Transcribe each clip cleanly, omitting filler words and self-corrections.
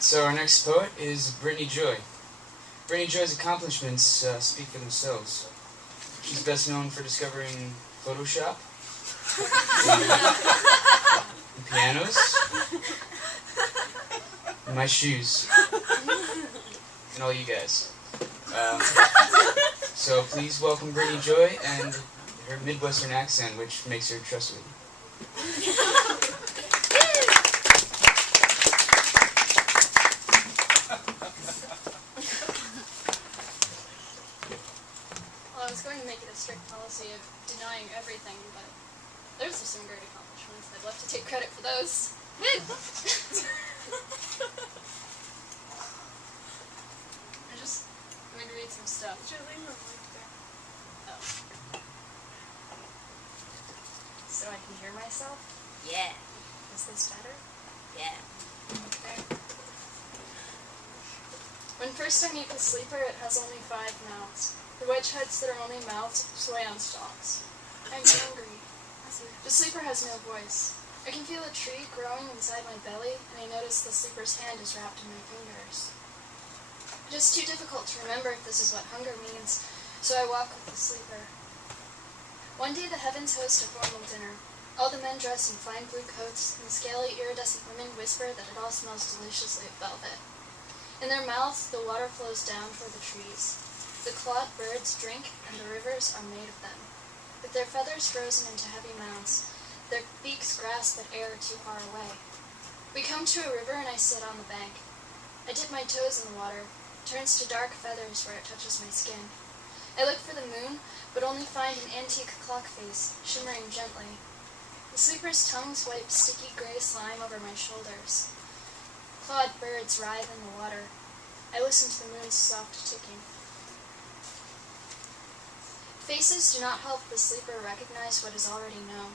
Alright, so our next poet is Brittany Joy. Brittany Joy's accomplishments speak for themselves. She's best known for discovering Photoshop, and pianos, and my shoes, and all you guys. So please welcome Brittany Joy and her Midwestern accent, which makes her trustworthy. Well, I was going to make it a strict policy of denying everything, but there's some great accomplishments. I'd love to take credit for those. I'm going to read some stuff. Oh. So I can hear myself? Yeah. Is this better? Yeah. Okay. When first I meet the sleeper, it has only 5 mouths. The wedge heads that are only mouths sway on stalks. I'm hungry. The sleeper has no voice. I can feel a tree growing inside my belly, and I notice the sleeper's hand is wrapped in my fingers. It is too difficult to remember if this is what hunger means, so I walk with the sleeper. One day the heavens host a formal dinner. All the men dress in fine blue coats, and the scaly, iridescent women whisper that it all smells deliciously of velvet. In their mouths the water flows down toward the trees. The clawed birds drink, and the rivers are made of them. With their feathers frozen into heavy mounds, their beaks grasp at air too far away. We come to a river, and I sit on the bank. I dip my toes in the water. It turns to dark feathers where it touches my skin. I look for the moon, but only find an antique clock face, shimmering gently. The sleeper's tongues wipe sticky gray slime over my shoulders. Clawed birds writhe in the water. I listen to the moon's soft ticking. Faces do not help the sleeper recognize what is already known.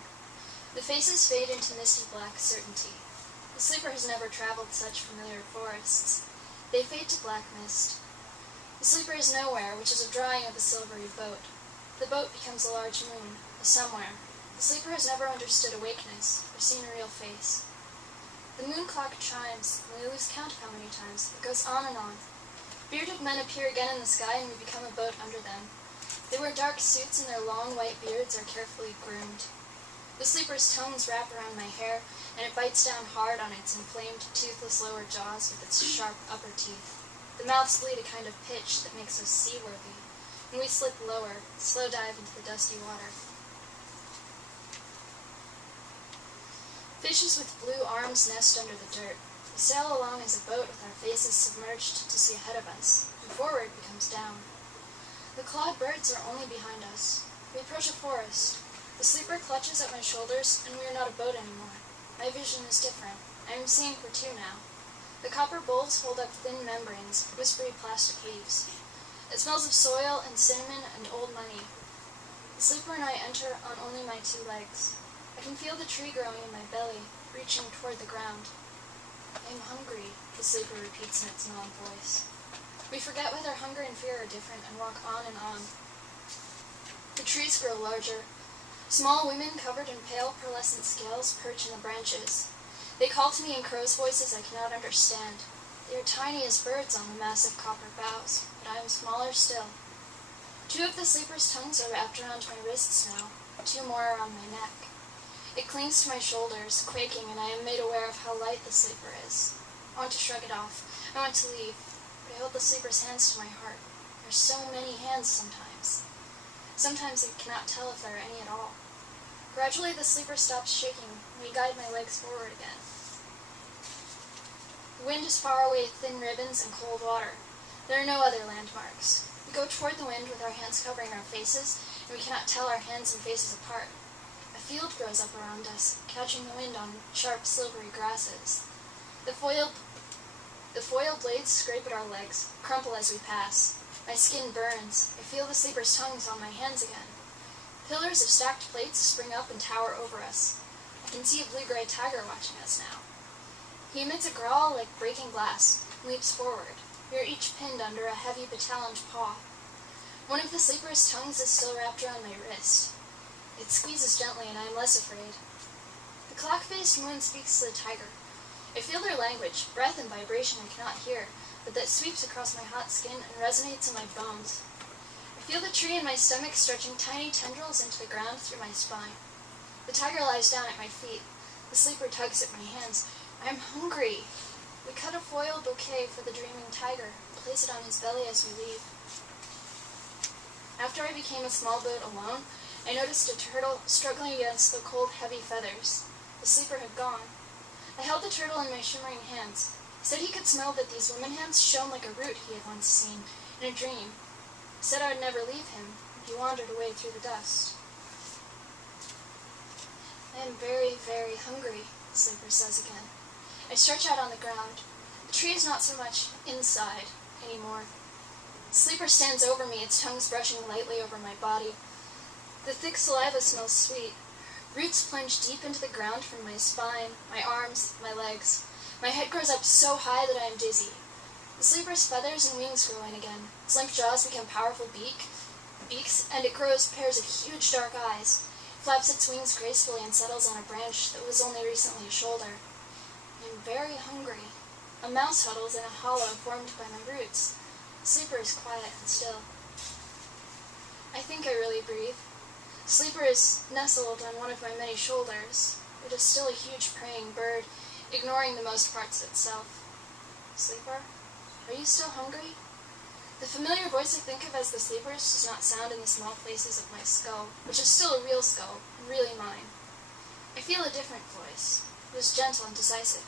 The faces fade into misty black certainty. The sleeper has never traveled such familiar forests. They fade to black mist. The sleeper is nowhere, which is a drawing of a silvery boat. The boat becomes a large moon, a somewhere. The sleeper has never understood awakeness, or seen a real face. The moon clock chimes, and we lose count of how many times. It goes on and on. Bearded men appear again in the sky, and we become a boat under them. They wear dark suits, and their long white beards are carefully groomed. The sleeper's tongues wrap around my hair, and it bites down hard on its inflamed, toothless lower jaws with its sharp upper teeth. The mouths bleed a kind of pitch that makes us seaworthy, and we slip lower, slow dive into the dusty water. Fishes with blue arms nest under the dirt. We sail along as a boat with our faces submerged to see ahead of us, and forward becomes down. The clawed birds are only behind us. We approach a forest. The sleeper clutches at my shoulders, and we are not a boat anymore. My vision is different. I am seeing for 2 now. The copper bowls hold up thin membranes, whispery plastic leaves. It smells of soil and cinnamon and old money. The sleeper and I enter on only my 2 legs. I can feel the tree growing in my belly, reaching toward the ground. I am hungry, the sleeper repeats in its gnawed voice. We forget whether hunger and fear are different and walk on and on. The trees grow larger. Small women covered in pale pearlescent scales perch in the branches. They call to me in crow's voices I cannot understand. They are tiny as birds on the massive copper boughs, but I am smaller still. 2 of the sleeper's tongues are wrapped around my wrists now. 2 more are on my neck. It clings to my shoulders, quaking, and I am made aware of how light the sleeper is. I want to shrug it off. I want to leave, but I hold the sleeper's hands to my heart. There are so many hands sometimes. Sometimes I cannot tell if there are any at all. Gradually the sleeper stops shaking, and we guide my legs forward again. The wind is far away, thin ribbons and cold water. There are no other landmarks. We go toward the wind with our hands covering our faces, and we cannot tell our hands and faces apart. A field grows up around us, catching the wind on sharp, silvery grasses. The foil blades scrape at our legs, crumple as we pass. My skin burns. I feel the sleeper's tongues on my hands again. Pillars of stacked plates spring up and tower over us. I can see a blue-gray tiger watching us now. He emits a growl like breaking glass, and leaps forward. We are each pinned under a heavy batalioned paw. One of the sleeper's tongues is still wrapped around my wrist. It squeezes gently, and I am less afraid. The clock-faced moon speaks to the tiger. I feel their language, breath and vibration I cannot hear, but that sweeps across my hot skin and resonates in my bones. I feel the tree in my stomach stretching tiny tendrils into the ground through my spine. The tiger lies down at my feet. The sleeper tugs at my hands. I am hungry. We cut a foil bouquet for the dreaming tiger and place it on his belly as we leave. After I became a small boat alone, I noticed a turtle struggling against the cold, heavy feathers. The sleeper had gone. I held the turtle in my shimmering hands. He said he could smell that these woman hands shone like a root he had once seen in a dream. He said I would never leave him, and he wandered away through the dust. I am very, very hungry, the sleeper says again. I stretch out on the ground. The tree is not so much inside anymore. The sleeper stands over me, its tongue brushing lightly over my body. The thick saliva smells sweet. Roots plunge deep into the ground from my spine, my arms, my legs. My head grows up so high that I am dizzy. The sleeper's feathers and wings grow in again. Its limp jaws become powerful beaks, and it grows pairs of huge dark eyes. It flaps its wings gracefully and settles on a branch that was only recently a shoulder. I am very hungry. A mouse huddles in a hollow formed by my roots. The sleeper is quiet and still. I think I really breathe. The sleeper is nestled on one of my many shoulders. It is still a huge praying bird, ignoring the most parts of itself. Sleeper, are you still hungry? The familiar voice I think of as the sleeper's does not sound in the small places of my skull, which is still a real skull, and really mine. I feel a different voice. It is gentle and decisive.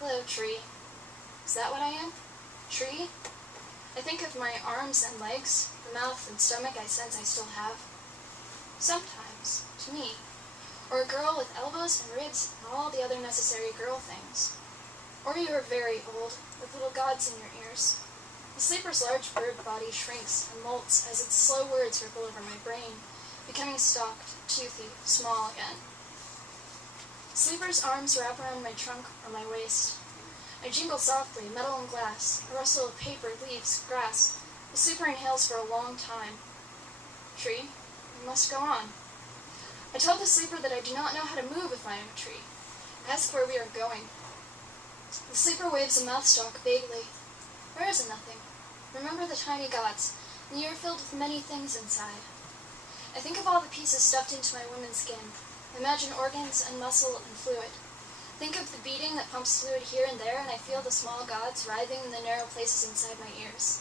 Hello, tree. Is that what I am? Tree? I think of my arms and legs, the mouth and stomach I sense I still have. Sometimes, to me. Or a girl with elbows and ribs and all the other necessary girl things. Or you are very old, with little gods in your ears. The sleeper's large bird body shrinks and molts as its slow words ripple over my brain, becoming stalked, toothy, small again. The sleeper's arms wrap around my trunk or my waist. I jingle softly, metal and glass, a rustle of paper, leaves, grass. The sleeper inhales for a long time. Tree, you must go on. I tell the sleeper that I do not know how to move if I am a tree. Ask where we are going. The sleeper waves a mouthstalk vaguely. Where is it nothing? Remember the tiny gods, and you are filled with many things inside. I think of all the pieces stuffed into my woman's skin. Imagine organs and muscle and fluid. Think of the beating that pumps fluid here and there, and I feel the small gods writhing in the narrow places inside my ears.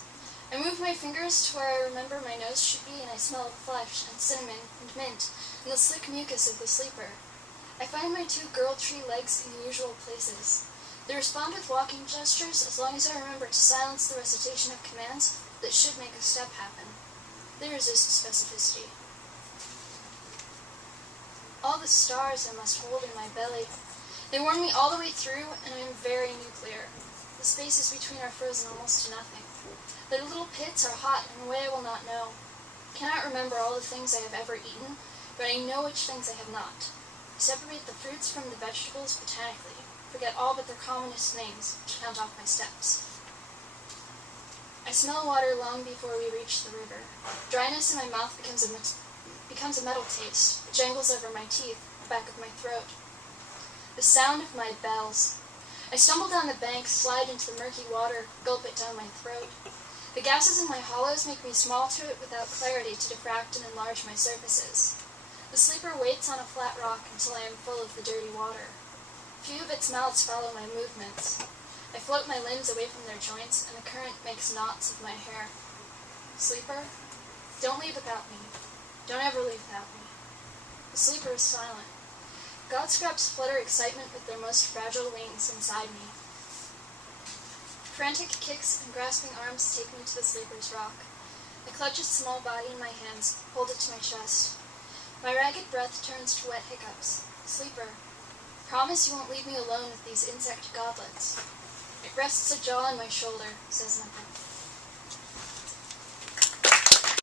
I move my fingers to where I remember my nose should be, and I smell flesh and cinnamon and mint and the slick mucus of the sleeper. I find my two girl tree legs in the usual places. They respond with walking gestures as long as I remember to silence the recitation of commands that should make a step happen. They resist specificity. All the stars I must hold in my belly. They warm me all the way through, and I am very nuclear. The spaces between are frozen almost to nothing. Their little pits are hot in a way I will not know. I cannot remember all the things I have ever eaten, but I know which things I have not. I separate the fruits from the vegetables botanically, forget all but their commonest names, to count off my steps. I smell water long before we reach the river. Dryness in my mouth becomes a metal taste. It jangles over my teeth, the back of my throat. The sound of my bells. I stumble down the bank, slide into the murky water, gulp it down my throat. The gases in my hollows make me small to it without clarity to diffract and enlarge my surfaces. The sleeper waits on a flat rock until I am full of the dirty water. Few of its mouths follow my movements. I float my limbs away from their joints, and the current makes knots of my hair. Sleeper, don't leave without me. Don't ever leave without me. The sleeper is silent. God scraps flutter excitement with their most fragile wings inside me. Frantic kicks and grasping arms take me to the sleeper's rock. I clutch its small body in my hands, hold it to my chest. My ragged breath turns to wet hiccups. Sleeper, promise you won't leave me alone with these insect godlets. It rests a jaw on my shoulder, says nothing.